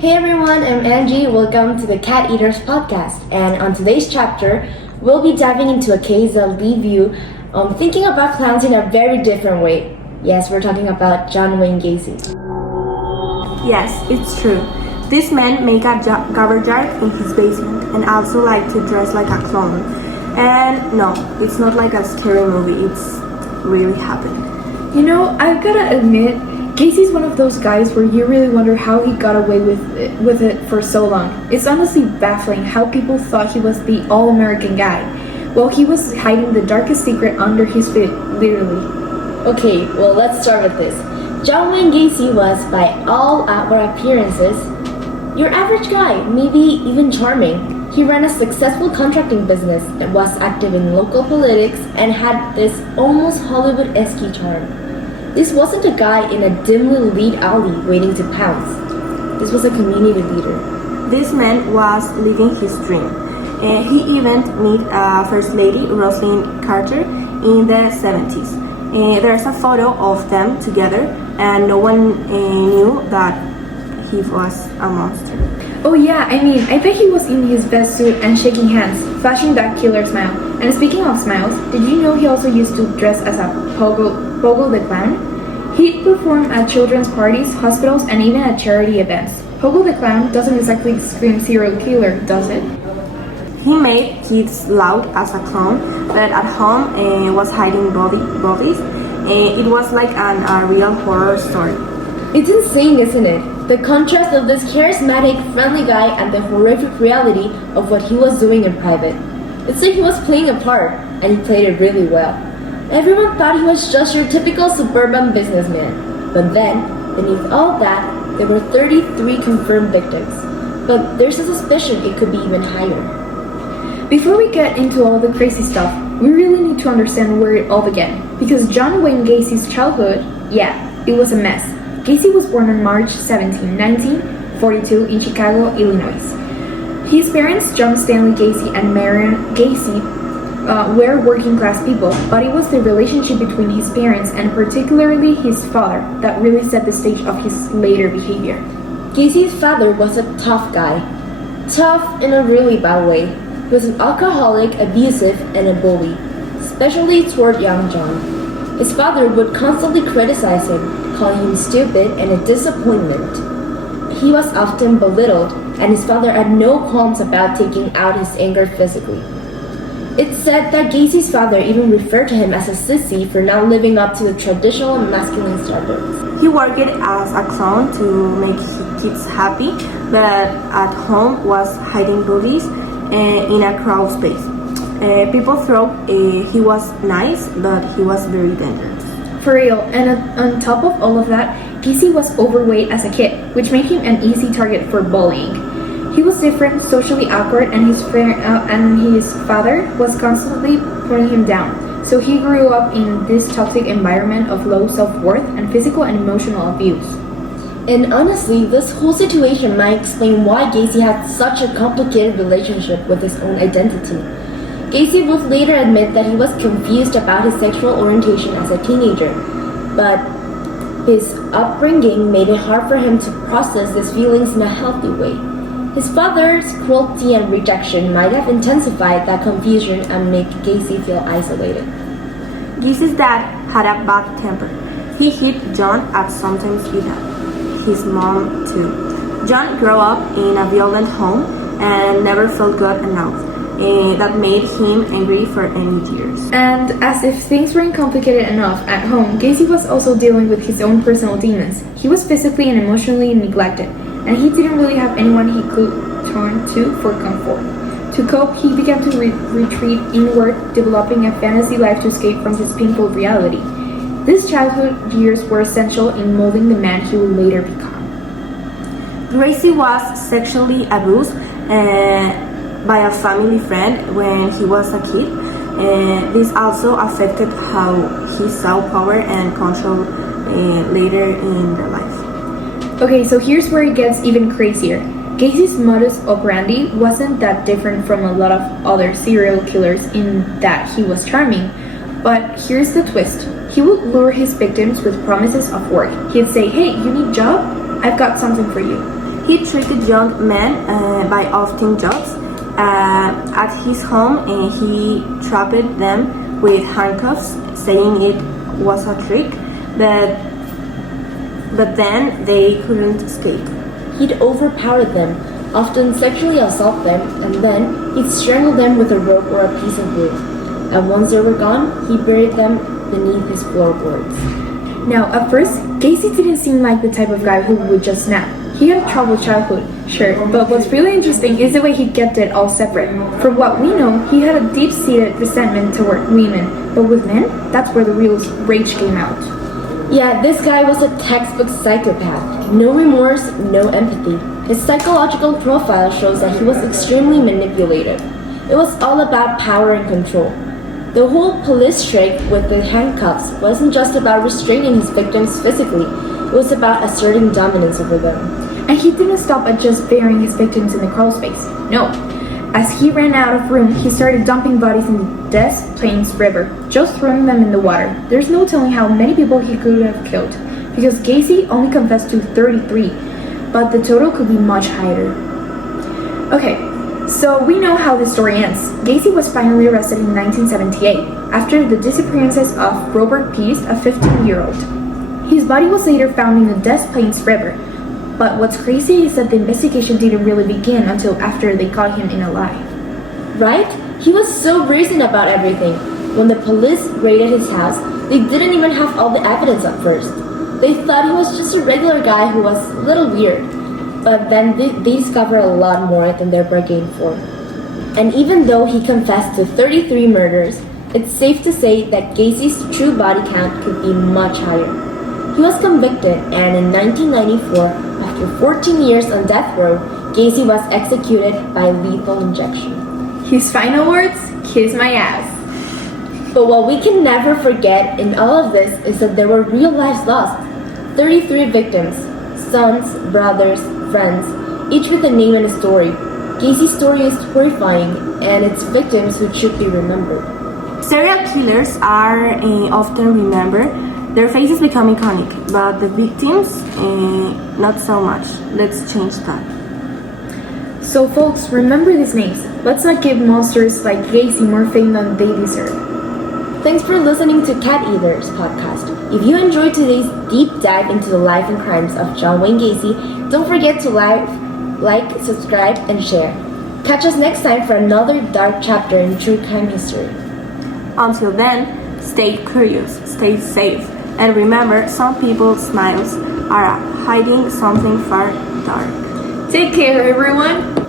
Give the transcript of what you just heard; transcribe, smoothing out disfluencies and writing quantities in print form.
Hey everyone, I'm Angie. Welcome to the Cat Eaters podcast. And on today's chapter, we'll be diving into a case that'll leave you thinking about clowns in a very different way. Yes, we're talking about John Wayne Gacy. Yes, it's true. This man made a graveyard in his basement and also liked to dress like a clown. And no, it's not like a scary movie, it's really happening. You know, I've gotta admit, Gacy's one of those guys where you really wonder how he got away with it for so long. It's honestly baffling how people thought he was the all-American guy, while he was hiding the darkest secret under his feet, literally. Okay, well let's start with this. John Wayne Gacy was, by all outward appearances, your average guy, maybe even charming. He ran a successful contracting business and was active in local politics and had this almost Hollywood-esque charm. This wasn't a guy in a dimly lit alley waiting to pounce. This was a community leader. This man was living his dream. He even met First Lady Rosalynn Carter in the 70s. There's a photo of them together and no one knew that he was a monster. Oh yeah, I bet he was in his best suit and shaking hands, flashing that killer smile. And speaking of smiles, did you know he also used to dress as a Pogo the Clown? He'd perform at children's parties, hospitals, and even at charity events. Pogo the Clown doesn't exactly scream serial killer, does it? He made kids loud as a clown, but at home was hiding bodies. It was like a real horror story. It's insane, isn't it? The contrast of this charismatic, friendly guy and the horrific reality of what he was doing in private. It's like he was playing a part, and he played it really well. Everyone thought he was just your typical suburban businessman. But then, beneath all that, there were 33 confirmed victims. But there's a suspicion it could be even higher. Before we get into all the crazy stuff, we really need to understand where it all began. Because John Wayne Gacy's childhood, it was a mess. Gacy was born on March 17, 1942 in Chicago, Illinois. His parents, John Stanley Gacy and Marion Gacy, were working-class people, but it was the relationship between his parents and particularly his father that really set the stage of his later behavior. Gacy's father was a tough guy. Tough in a really bad way. He was an alcoholic, abusive, and a bully, especially toward young John. His father would constantly criticize him, calling him stupid and a disappointment. He was often belittled, and his father had no qualms about taking out his anger physically. It's said that Gacy's father even referred to him as a sissy for not living up to the traditional masculine standards. He worked as a clown to make kids happy, but at home was hiding bullies in a crowd space. People thought he was nice, but he was very dangerous. For real, and on top of all of that, Gacy was overweight as a kid, which made him an easy target for bullying. He was different, socially awkward, and his father was constantly putting him down. So he grew up in this toxic environment of low self-worth and physical and emotional abuse. And honestly, this whole situation might explain why Gacy had such a complicated relationship with his own identity. Gacy would later admit that he was confused about his sexual orientation as a teenager, but his upbringing made it hard for him to process these feelings in a healthy way. His father's cruelty and rejection might have intensified that confusion and made Gacy feel isolated. Gacy's dad had a bad temper. He hit John and sometimes hit his mom too. John grew up in a violent home and never felt good enough. That made him angry for any years. And as if things weren't complicated enough at home, Gacy was also dealing with his own personal demons. He was physically and emotionally neglected, and he didn't really have anyone he could turn to for comfort. To cope, he began to retreat inward, developing a fantasy life to escape from his painful reality. These childhood years were essential in molding the man he would later become. Gacy was sexually abused by a family friend when he was a kid. This also affected how he saw power and control later in their life. Okay, so here's where it gets even crazier. Gacy's modus operandi wasn't that different from a lot of other serial killers in that he was charming. But here's the twist. He would lure his victims with promises of work. He'd say, "Hey, you need a job? I've got something for you." He tricked young men by offering jobs. At his home, he trapped them with handcuffs, saying it was a trick, but then they couldn't escape. He'd overpower them, often sexually assault them, and then he'd strangle them with a rope or a piece of wood. And once they were gone, he buried them beneath his floorboards. Now, at first, Gacy didn't seem like the type of guy who would just snap. He had a troubled childhood, sure, but what's really interesting is the way he kept it all separate. From what we know, he had a deep-seated resentment toward women, but with men, that's where the real rage came out. Yeah, this guy was a textbook psychopath. No remorse, no empathy. His psychological profile shows that he was extremely manipulative. It was all about power and control. The whole police trick with the handcuffs wasn't just about restraining his victims physically, it was about asserting dominance over them. And he didn't stop at just burying his victims in the crawl space. No. As he ran out of room, he started dumping bodies in the Des Plaines River, just throwing them in the water. There's no telling how many people he could have killed, because Gacy only confessed to 33, but the total could be much higher. Okay, so we know how the story ends. Gacy was finally arrested in 1978, after the disappearances of Robert Pease, a 15-year-old. His body was later found in the Des Plaines River, but what's crazy is that the investigation didn't really begin until after they caught him in a lie. Right? He was so brazen about everything. When the police raided his house, they didn't even have all the evidence at first. They thought he was just a regular guy who was a little weird. But then they discovered a lot more than they bargained for. And even though he confessed to 33 murders, it's safe to say that Gacy's true body count could be much higher. He was convicted, and in 1994, after 14 years on death row, Gacy was executed by lethal injection. His final words? Kiss my ass. But what we can never forget in all of this is that there were real lives lost. 33 victims, sons, brothers, friends, each with a name and a story. Gacy's story is horrifying, and it's victims who should be remembered. Serial killers are often remembered. Their faces become iconic, but the victims, not so much. Let's change that. So folks, remember these names. Let's not give monsters like Gacy more fame than they deserve. Thanks for listening to Cat Eaters podcast. If you enjoyed today's deep dive into the life and crimes of John Wayne Gacy, don't forget to like, subscribe, and share. Catch us next time for another dark chapter in true crime history. Until then, stay curious, stay safe, and remember, some people's smiles are hiding something far dark. Take care, everyone.